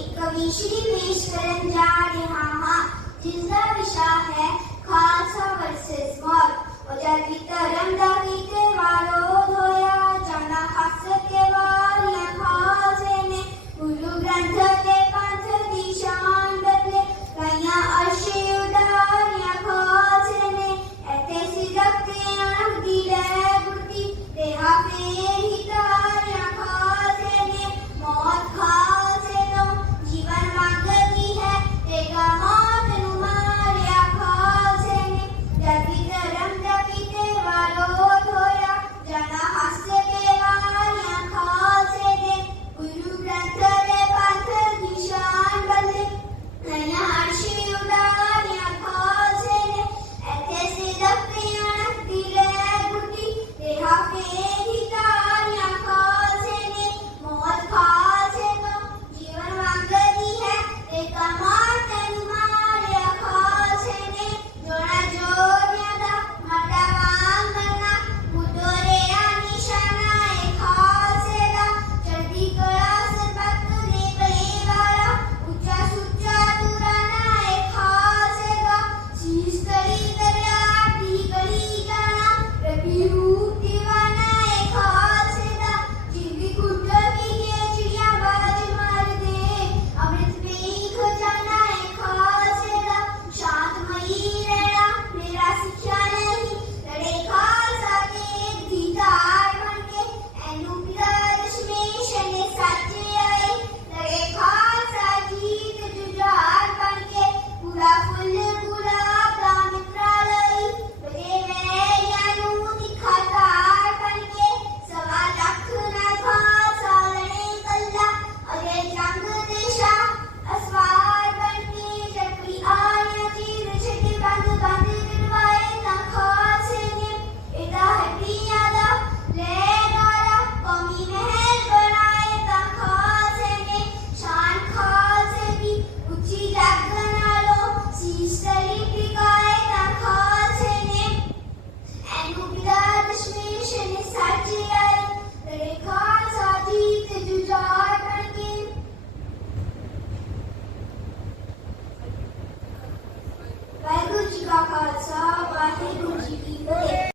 ਇੱਕ ਕਵਿਸ਼ਰੀ ਪੇਸ਼ ਕਰਨ ਜਾ ਰਿਹਾ ਹਾਂ ਜਿਸ ਦਾ ਵਿਸ਼ਾ ਹੈ ਖਾਸ quatro que de